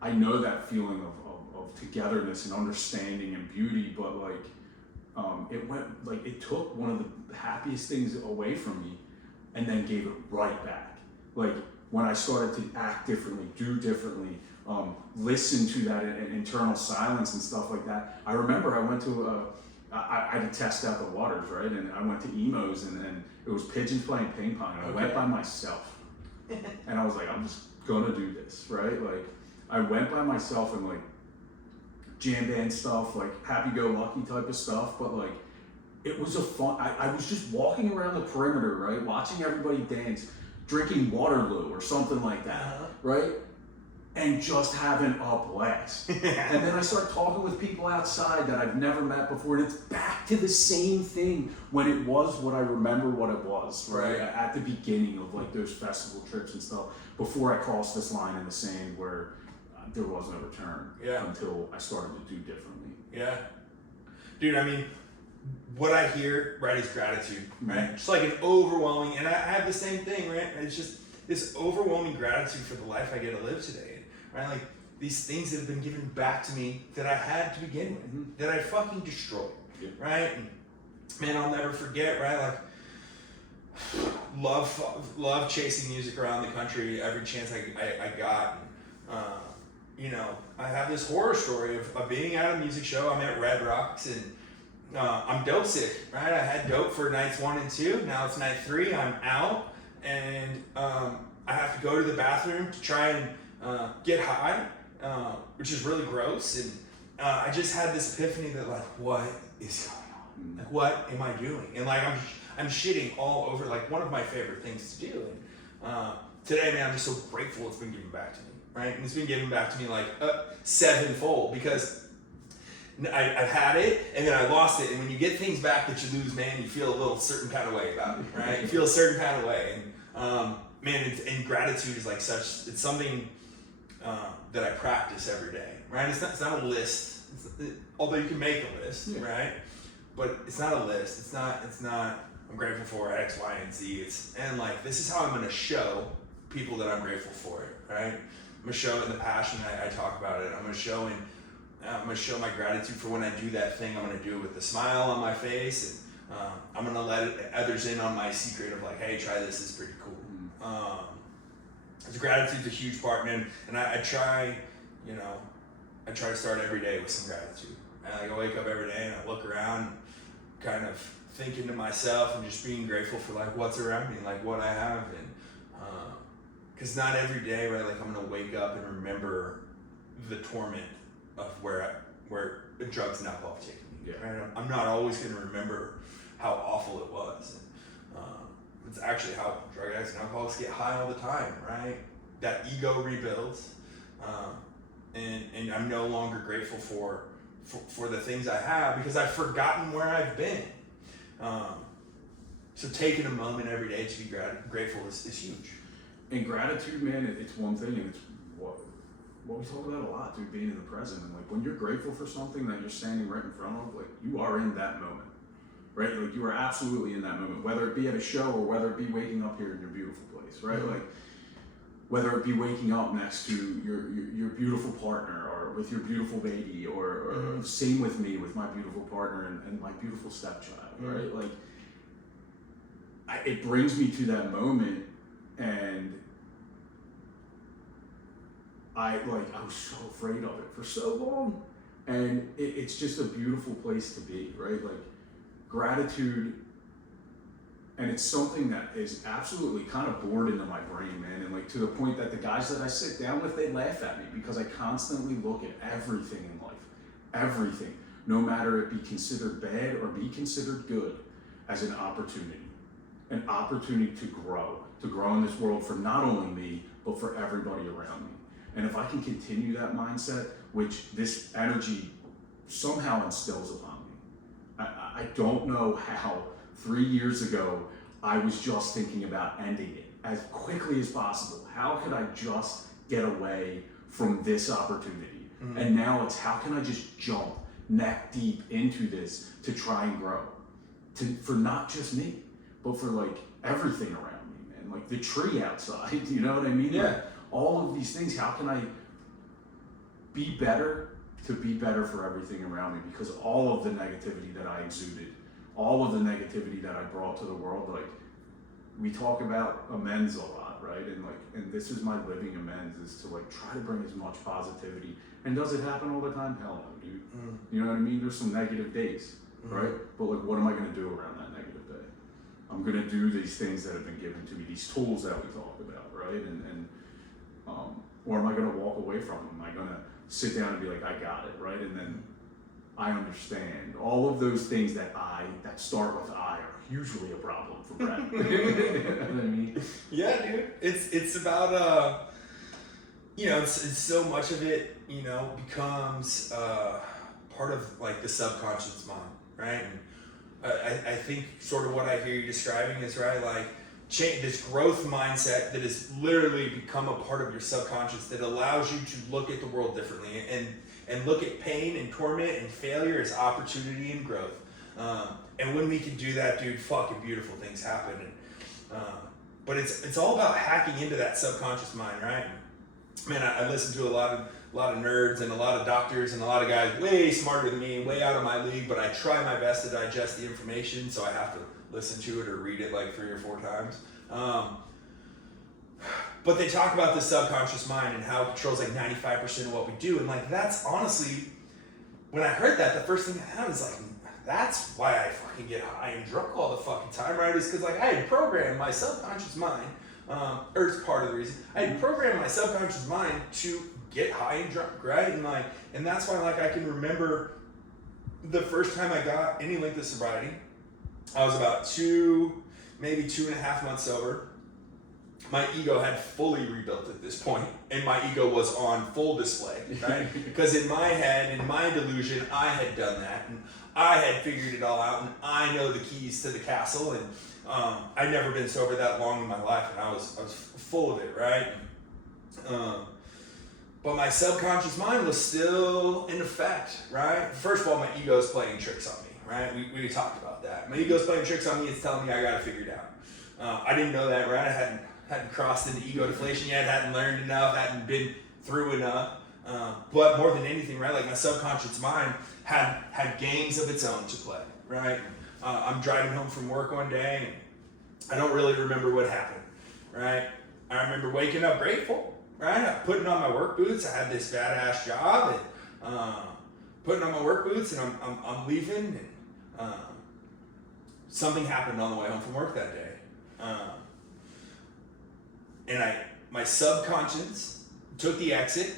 I know that feeling of togetherness and understanding and beauty, but like it took one of the happiest things away from me and then gave it right back. Like when I started to act differently, do differently, listen to that internal silence and stuff like that. I remember I went to I had to test out the waters, right? And I went to Emo's, and it was pigeons playing ping pong, and I went by myself. And I was like, I'm just gonna do this, right? Like I went by myself, and like jam band stuff, like happy-go-lucky type of stuff, but like it was a fun, I was just walking around the perimeter, right, watching everybody dance, drinking Waterloo or something like that, right, and just having a blast. And then I start talking with people outside that I've never met before, and it's back to the same thing when it was what I remember what it was, right, at the beginning of like those festival trips and stuff, before I crossed this line in the sand where there was no return until I started to do differently. Yeah. Dude, I mean, what I hear, right, is gratitude, right? Mhm. Just like an overwhelming, and I have the same thing, right? It's just this overwhelming gratitude for the life I get to live today, right? Like these things that have been given back to me that I had to begin with, Mhm. that I fucking destroyed, Yeah. right? And man, I'll never forget, right? Like love chasing music around the country every chance I got. You know, I have this horror story of being at a music show. I'm at Red Rocks and I'm dope sick, right? I had dope for nights 1 and 2. Now it's night 3. I'm out and I have to go to the bathroom to try and get high, which is really gross. And I just had this epiphany that like, what is going on? Like, what am I doing? And like, I'm shitting all over. Like, one of my favorite things to do. And today, man, I'm just so grateful it's been given back to me, right? And it's been given back to me like sevenfold because I've had it and then I lost it. And when you get things back that you lose, man, you feel a little certain kind of way about it, right? You feel a certain kind of way. And man, and gratitude is like such, it's something that I practice every day, right? It's not a list, although you can make a list, Yeah. right? But it's not a list. It's not, I'm grateful for X, Y, and Z. And like, this is how I'm going to show people that I'm grateful for it, right? I'm going to show it in the passion I talk about it. I'm going to show my gratitude for when I do that thing. I'm going to do it with a smile on my face. And I'm going to let others in on my secret of like, hey, try this. It's pretty cool. Gratitude's a huge part, man. And I try to start every day with some gratitude. And I wake up every day and I look around, kind of thinking to myself and just being grateful for like what's around me, like what I have. And because not every day, right, like I'm gonna wake up and remember the torment of where drugs and alcohol have taken me. Yeah. Right? I'm not always gonna remember how awful it was. And, it's actually how drug addicts and alcoholics get high all the time, right? That ego rebuilds, and I'm no longer grateful for the things I have because I've forgotten where I've been. So taking a moment every day to be grateful is huge. And gratitude, man, it's one thing, and it's what we talk about a lot, dude, being in the present. And like when you're grateful for something that you're standing right in front of, like you are in that moment, right? Like you are absolutely in that moment, whether it be at a show or whether it be waking up here in your beautiful place, right? Mm-hmm. Like whether it be waking up next to your beautiful partner or with your beautiful baby or Mm-hmm. same with me, with my beautiful partner and my beautiful stepchild, Mm-hmm. right? Like it brings me to that moment. And I was so afraid of it for so long, and it's just a beautiful place to be, right? Like gratitude, and it's something that is absolutely kind of bored into my brain, man, and like to the point that the guys that I sit down with, they laugh at me because I constantly look at everything in life, everything, no matter it be considered bad or be considered good, as an opportunity to grow in this world for not only me, but for everybody around me. And if I can continue that mindset, which this energy somehow instills upon me, I don't know how 3 years ago I was just thinking about ending it as quickly as possible. How could I just get away from this opportunity? Mm-hmm. And now it's how can I just jump neck deep into this to try and grow, for not just me, but for like everything around me, man. Like the tree outside, you know what I mean? Yeah. Like, all of these things, how can I be better to be better for everything around me? Because all of the negativity that I exuded, all of the negativity that I brought to the world, like we talk about amends a lot, right? And this is my living amends, is to like try to bring as much positivity. And does it happen all the time? Hell no, dude. Mm-hmm. You know what I mean? There's some negative days, right? But like, what am I gonna do around that negative day? I'm gonna do these things that have been given to me, these tools that we talked about, right? Or am I gonna walk away from them? Am I gonna sit down and be like, I got it, right? And then I understand. All of those things that start with I are usually a problem for Brett. You know what I mean? Yeah, dude. It's about it's so much of it, becomes part of like the subconscious mind, right? And I think sort of what I hear you describing is right, like change this growth mindset that has literally become a part of your subconscious that allows you to look at the world differently and look at pain and torment and failure as opportunity and growth. And when we can do that, dude, fucking beautiful things happen. And, but it's all about hacking into that subconscious mind, right? Man, I listen to a lot of nerds and a lot of doctors and a lot of guys way smarter than me, way out of my league, but I try my best to digest the information, so I have to listen to it or read it like 3 or 4 times. But they talk about the subconscious mind and how it controls like 95% of what we do. And like, that's honestly, when I heard that, the first thing I thought is like, that's why I fucking get high and drunk all the fucking time, right? Is because like I had programmed my subconscious mind, or it's part of the reason, I had programmed my subconscious mind to get high and drunk, right? And like, and that's why like I can remember the first time I got any length of sobriety, I was about 2, maybe 2.5 months sober. My ego had fully rebuilt at this point, and my ego was on full display, right? Because in my head, in my delusion, I had done that, and I had figured it all out, and I know the keys to the castle, and I'd never been sober that long in my life, and I was full of it, right? But my subconscious mind was still in effect, right? First of all, my ego is playing tricks on me, right? We talked about that. My ego's playing tricks on me. It's telling me I got to figure it out. I didn't know that, right? I hadn't crossed into ego deflation yet, hadn't learned enough, hadn't been through enough. But more than anything, right? Like my subconscious mind had games of its own to play, right? I'm driving home from work one day, and I don't really remember what happened, right? I remember waking up grateful, right? Putting on my work boots. I had this badass job, and putting on my work boots, and I'm leaving, and something happened on the way home from work that day. And my subconscious took the exit,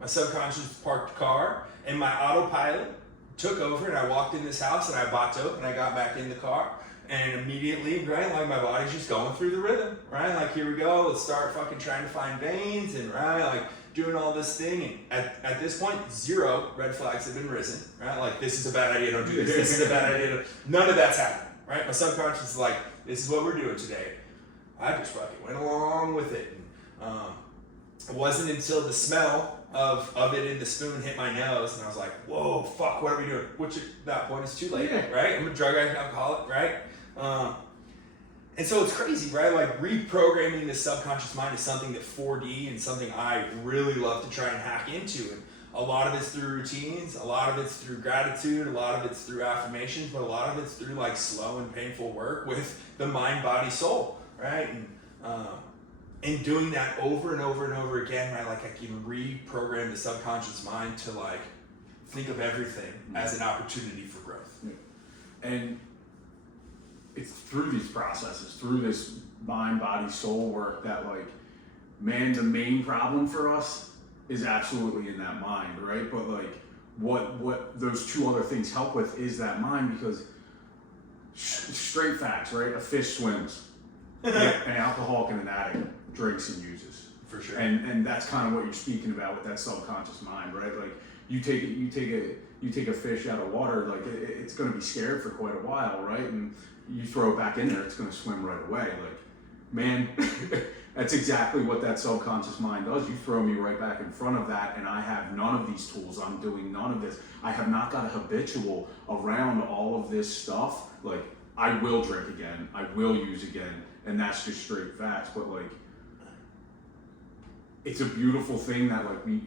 my subconscious parked the car, and my autopilot took over, and I walked in this house, and I bought dope, and I got back in the car, and immediately, right, like my body's just going through the rhythm, right? Like, here we go, let's start fucking trying to find veins, and right, like doing all this thing, and at this point, 0 red flags have been risen, right? Like, this is a bad idea, don't do this, this is a bad idea, none of that's happening, right? My subconscious is like, this is what we're doing today. I just fucking went along with it. And, it wasn't until the smell of it in the spoon hit my nose, and I was like, whoa, fuck, what are we doing? Which at that point is too late, right? I'm a drug addict, alcoholic, right? And so it's crazy, right? Like reprogramming the subconscious mind is something that 4D and something I really love to try and hack into. And a lot of it's through routines, a lot of it's through gratitude, a lot of it's through affirmations, but a lot of it's through like slow and painful work with the mind, body, soul, right? And doing that over and over and over again, right? Like I can reprogram the subconscious mind to like think of everything as an opportunity for growth. And it's through these processes, through this mind, body, soul work that like, man, the main problem for us is absolutely in that mind, right? But like what those 2 other things help with is that mind, because straight facts, right? A fish swims, an alcoholic and an addict drinks and uses. For sure. And that's kind of what you're speaking about with that subconscious mind, right? Like you take a fish out of water, like it's going to be scared for quite a while, right? And you throw it back in there, it's going to swim right away. Like, man, that's exactly what that subconscious mind does. You throw me right back in front of that, and I have none of these tools. I'm doing none of this. I have not got a habitual around all of this stuff. Like, I will drink again, I will use again, and that's just straight facts. But like, it's a beautiful thing that like we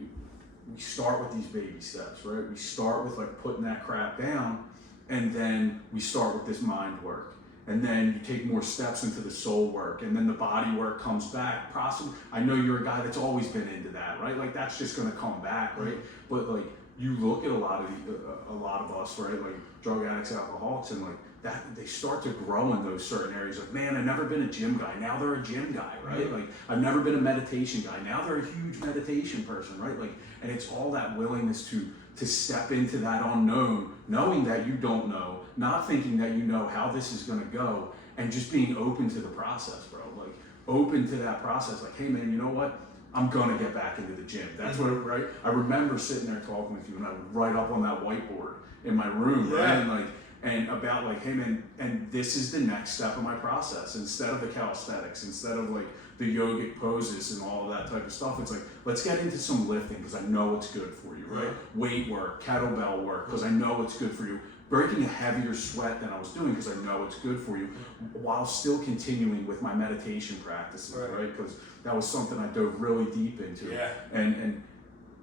start with these baby steps, right? We start with like putting that crap down, and then we start with this mind work. And then you take more steps into the soul work, and then the body work comes back. Possibly, I know you're a guy that's always been into that, right? Like that's just gonna come back, right? But like you look at a lot of us, right? Like drug addicts, alcoholics, and like that they start to grow in those certain areas. Like, man, I've never been a gym guy. Now they're a gym guy, right? Like I've never been a meditation guy. Now they're a huge meditation person, right? Like, and it's all that willingness to step into that unknown, knowing that you don't know, not thinking that you know how this is going to go, and just being open to the process, bro. Like open to that process. Like, hey man, you know what? I'm going to get back into the gym. That's what, right? I remember sitting there talking with you, and I would write up on that whiteboard in my room, right? And like, and about like, hey man, and this is the next step of my process. Instead of the calisthenics, instead of like the yogic poses and all of that type of stuff, it's like, let's get into some lifting because I know it's good for you, right? Weight work, kettlebell work, because I know it's good for you. Breaking a heavier sweat than I was doing because I know it's good for you, while still continuing with my meditation practices, right? Because that was something I dove really deep into. Yeah.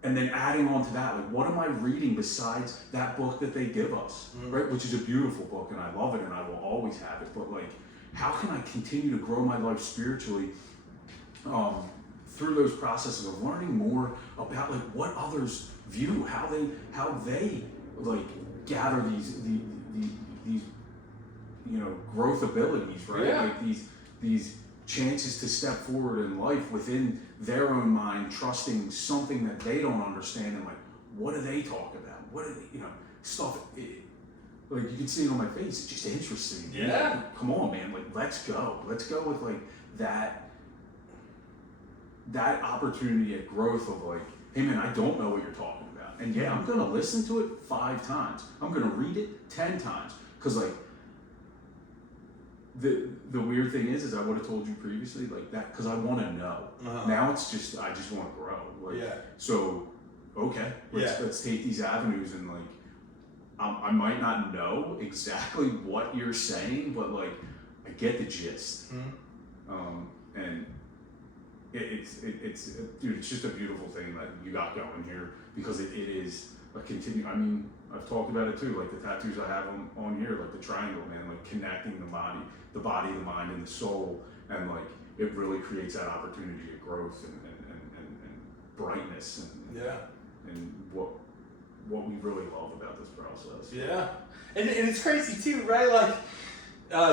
And then adding on to that, like, what am I reading besides that book that they give us, right? Which is a beautiful book, and I love it, and I will always have it. But like, how can I continue to grow my life spiritually through those processes of learning more about like what others view, how they like gather these you know, growth abilities, right? Yeah. Like these chances to step forward in life within their own mind, trusting something that they don't understand, and like, what do they talk about? What do they, you know, stuff. Like, you can see it on my face. It's just interesting. Yeah. Like, come on, man. Like, let's go with like that opportunity at growth of like, hey man, I don't know what you're talking about, and yeah, I'm gonna listen to it 5 times. I'm gonna read it 10 times, because like, the weird thing is I would have told you previously like that because I want to know. Now it's just, I just want to grow. Like, so okay, let's take these avenues, and like, I might not know exactly what you're saying, but like, I get the gist. And it's dude, it's just a beautiful thing that you got going here, because it is a continue. I mean, I've talked about it too, like the tattoos I have on here, like the triangle, man, like connecting the body, the mind, and the soul, and like, it really creates that opportunity of growth and brightness and what we really love about this process. Yeah, and it's crazy too, right? Like,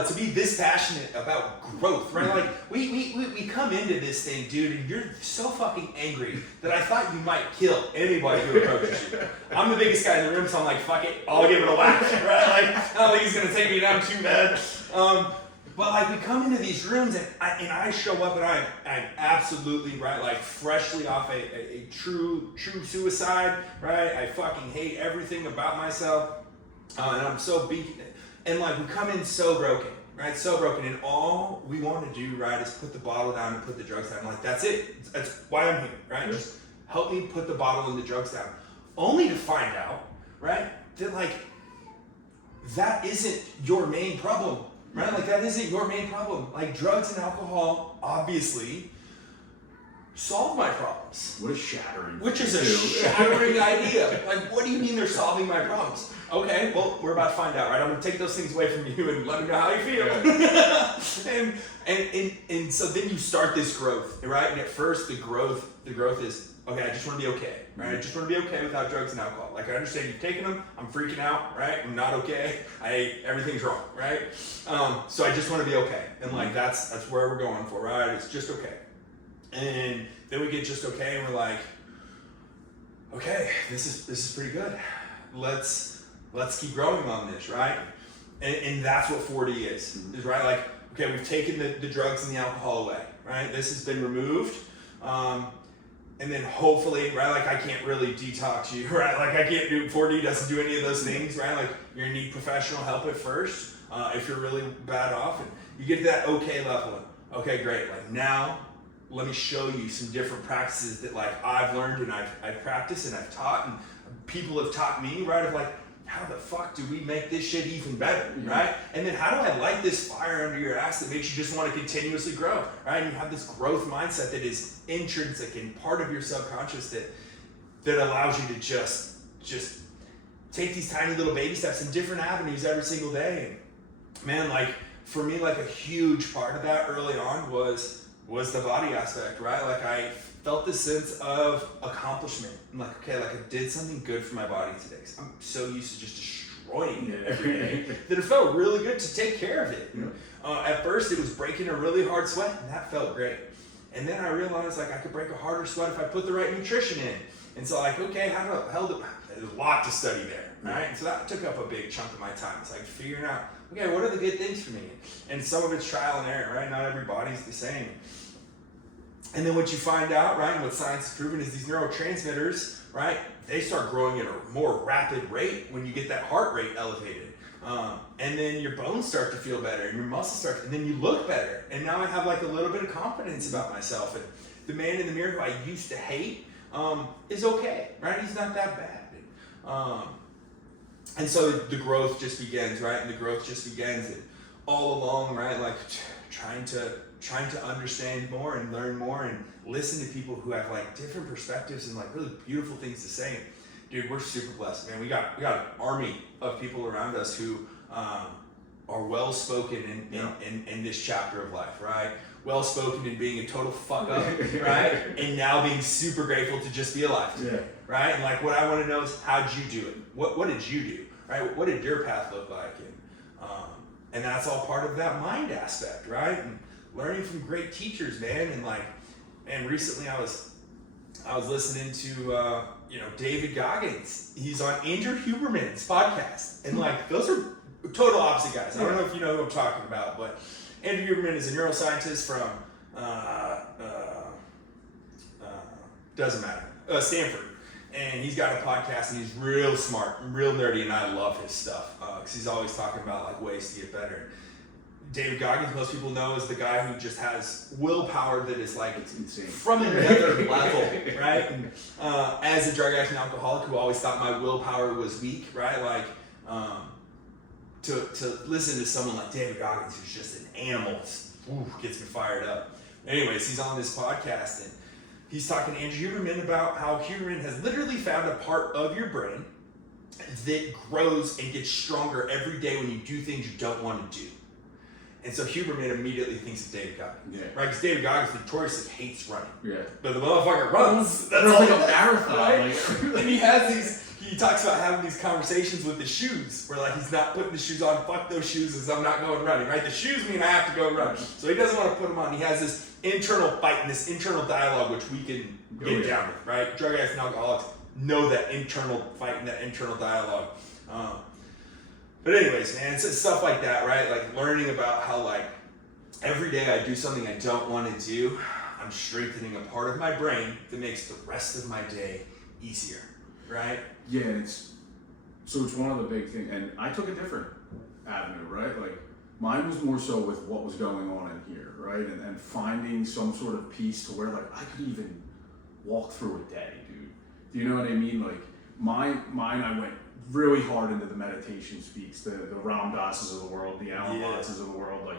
to be this passionate about growth, right? Like, we come into this thing, dude, and you're so fucking angry that I thought you might kill anybody who approaches you. I'm the biggest guy in the room, so I'm like, fuck it, I'll give it a whack, right? Like, I don't think he's gonna take me down too bad. But like, we come into these rooms, and I show up, and I'm absolutely, right, like, freshly off a true suicide, right? I fucking hate everything about myself, and I'm so beaten. And like, we come in so broken, right? So broken, and all we want to do, right, is put the bottle down and put the drugs down. I'm like, that's it. That's why I'm here, right? Yeah. Just help me put the bottle and the drugs down. Only to find out, right, that like, that isn't your main problem, right? Like, that isn't your main problem. Like, drugs and alcohol, obviously, solve my problems. What a shattering. Which is a shattering idea. Like, what do you mean they're solving my problems? Okay, well, we're about to find out, right? I'm gonna take those things away from you and let me know how you feel. and so then you start this growth, right? And at first, the growth is, okay, I just want to be okay, right? I just want to be okay without drugs and alcohol. Like, I understand you've taken them, I'm freaking out, right? I'm not okay. Everything's wrong, right? So I just want to be okay, and like, that's where we're going for, right? It's just okay. And then we get just okay, and we're like, okay, this is pretty good. Let's keep growing on this, right? And that's what 4D is right? Like, okay, we've taken the drugs and the alcohol away, right? This has been removed. And then hopefully, right, like, I can't really detox you, right? Like, I can't 4D doesn't do any of those things, right? Like, you're gonna need professional help at first, if you're really bad off. And you get to that okay level. Okay, great. Like, now, let me show you some different practices that like I've learned and I've practiced and I've taught, and people have taught me, right? Of like, how the fuck do we make this shit even better, right? And then how do I light this fire under your ass that makes you just want to continuously grow, right? And you have this growth mindset that is intrinsic and part of your subconscious that allows you to just take these tiny little baby steps in different avenues every single day. And man, like, for me, like, a huge part of that early on was the body aspect, right? Like, I felt this sense of accomplishment. I'm like, okay, like, I did something good for my body today. I'm so used to just destroying it every day that it felt really good to take care of it. At first, it was breaking a really hard sweat, and that felt great. And then I realized, like, I could break a harder sweat if I put the right nutrition in. And so, like, okay, there's a lot to study there, right? And so that took up a big chunk of my time. It's like figuring out, okay, what are the good things for me? And some of it's trial and error, right? Not every body's the same. And then what you find out, right, and what science has proven is these neurotransmitters, right, they start growing at a more rapid rate when you get that heart rate elevated. And then your bones start to feel better, and your muscles start, and then you look better. And now I have like a little bit of confidence about myself. And the man in the mirror who I used to hate is okay, right? He's not that bad. And so the growth just begins, right? And the growth just begins, and all along, right? Like trying to understand more and learn more and listen to people who have like different perspectives and like really beautiful things to say. And, dude, we're super blessed, man. We got an army of people around us who are well spoken in this chapter of life, right? Well spoken in being a total fuck up, right? And now being super grateful to just be alive today, right? And like what I want to know is, how'd you do it? What did you do, right? What did your path look like? And that's all part of that mind aspect, right? And learning from great teachers, man. And like, and recently I was listening to David Goggins. He's on Andrew Huberman's podcast, and like those are total opposite guys. I don't know if you know who I'm talking about, but Andrew Huberman is a neuroscientist from doesn't matter, Stanford, and he's got a podcast, and he's real smart, real nerdy, and I love his stuff because he's always talking about like ways to get better. David Goggins, most people know, is the guy who just has willpower that is like from another level, right? And, as a drug addict and alcoholic who always thought my willpower was weak, right? Like to listen to someone like David Goggins, who's just an animal, gets me fired up. Anyways, he's on this podcast, and he's talking to Andrew Huberman about how Huberman has literally found a part of your brain that grows and gets stronger every day when you do things you don't want to do. And so Huberman immediately thinks of David Goggins, right? Because David Goggins notoriously hates running. Yeah. But the motherfucker runs. That's like a marathon. Right? Like. And he talks about having these conversations with the shoes, where like he's not putting the shoes on, fuck those shoes, as I'm not going running, right? The shoes mean I have to go run. So he doesn't want to put them on. He has this internal fight and this internal dialogue, which we can get down with, right? Drug addicts and alcoholics know that internal fight and that internal dialogue. But anyways, man, it's stuff like that, right? Like learning about how like every day I do something I don't want to do, I'm strengthening a part of my brain that makes the rest of my day easier, right? Yeah, it's one of the big things, and I took a different avenue, right? Like mine was more so with what was going on in here, right? And finding some sort of peace to where like I could even walk through a day, dude. Do you know what I mean? Like mine I went really hard into the meditation speaks, the Ram Dasses of the world, the Alan Wattses of the world, like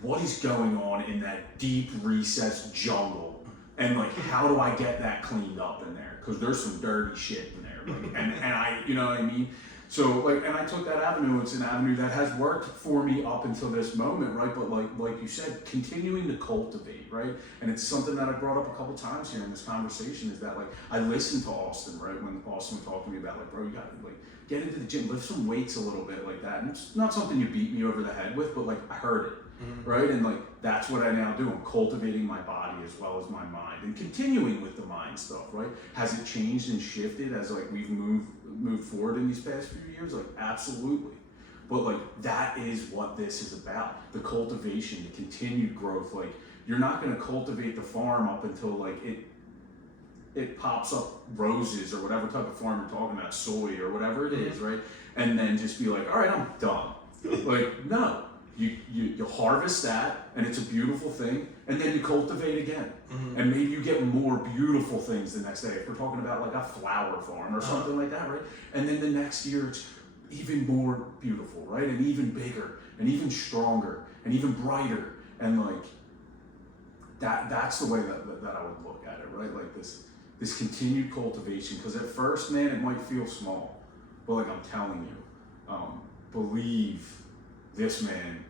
what is going on in that deep recessed jungle, and like how do I get that cleaned up in there? Because there's some dirty shit in there, like, and I, you know what I mean? So like, and I took that avenue. It's an avenue that has worked for me up until this moment, right? But like you said, continuing to cultivate, right? And it's something that I brought up a couple times here in this conversation, is that like I listened to Austin, right? When Austin was talking to me about like, bro, you got to like get into the gym, lift some weights a little bit like that. And it's not something you beat me over the head with, but like I heard it, right? And like that's what I now do. I'm cultivating my body as well as my mind, and continuing with the mind stuff, right? Has it changed and shifted as like we've moved forward in these past few years? Like absolutely. But like that is what this is about. The cultivation, the continued growth. Like you're not gonna cultivate the farm up until like it pops up roses or whatever type of farm you're talking about, soy or whatever it is, right? And then just be like, all right, I'm done. Like, no. You harvest that, and it's a beautiful thing, and then you cultivate again. And maybe you get more beautiful things the next day. If we're talking about like a flower farm or something like that, right? And then the next year it's even more beautiful, right? And even bigger, and even stronger, and even brighter. And like that's the way that I would look at it, right? Like this continued cultivation. Because at first, man, it might feel small, but like I'm telling you, believe this man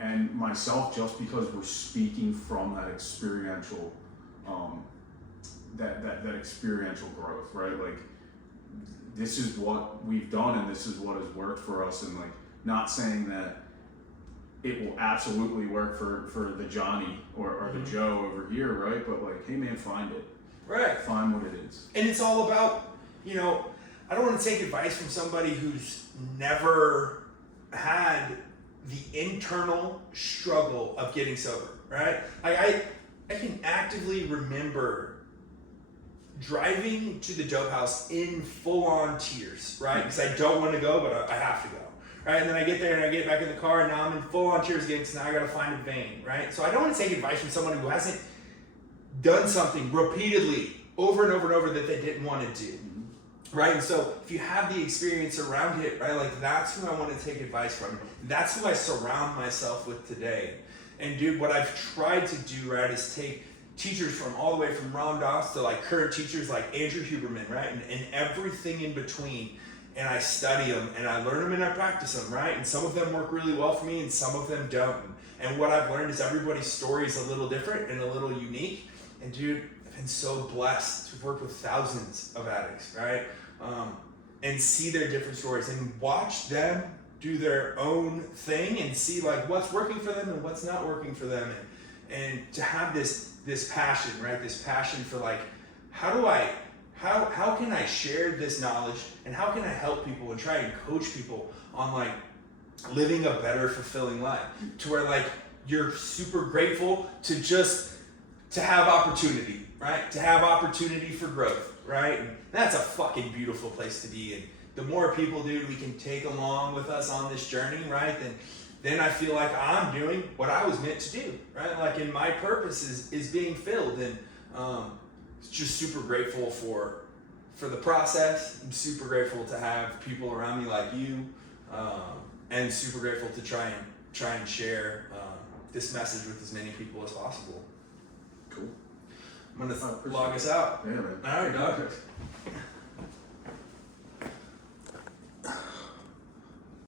and myself, just because we're speaking from that experiential that experiential growth, right? Like this is what we've done, and this is what has worked for us. And like not saying that it will absolutely work for the Johnny or the Joe over here, right? But like, hey man, find it. Right. Find what it is. And it's all about, I don't want to take advice from somebody who's never had the internal struggle of getting sober, right? I can actively remember driving to the dope house in full-on tears, right? Because I don't want to go, but I have to go, right? And then I get there and I get back in the car and now I'm in full on tears again because now I gotta find a vein, right? So I don't want to take advice from someone who hasn't done something repeatedly over and over and over that they didn't want to do, right? And so if you have the experience around it, right, like that's who I want to take advice from. That's who I surround myself with today. And dude, what I've tried to do, right, is take teachers from all the way from Ram Dass to like current teachers like Andrew Huberman, right, and everything in between, and I study them and I learn them and I practice them, right? And some of them work really well for me and some of them don't. And what I've learned is everybody's story is a little different and a little unique. And dude, I've been so blessed to work with thousands of addicts, right? And see their different stories and watch them do their own thing and see like what's working for them and what's not working for them, and to have this passion, right? This passion for like, how can I share this knowledge and how can I help people and try and coach people on like living a better, fulfilling life, to where like you're super grateful to have opportunity, right? To have opportunity for growth, right? And that's a fucking beautiful place to be. And the more people, dude, we can take along with us on this journey, right? Then I feel like I'm doing what I was meant to do, right? Like, and my purpose is being filled. And just super grateful for the process. I'm super grateful to have people around me like you, and super grateful to try and share this message with as many people as possible. Cool. I'm gonna log us out. Yeah, man. All right, dog.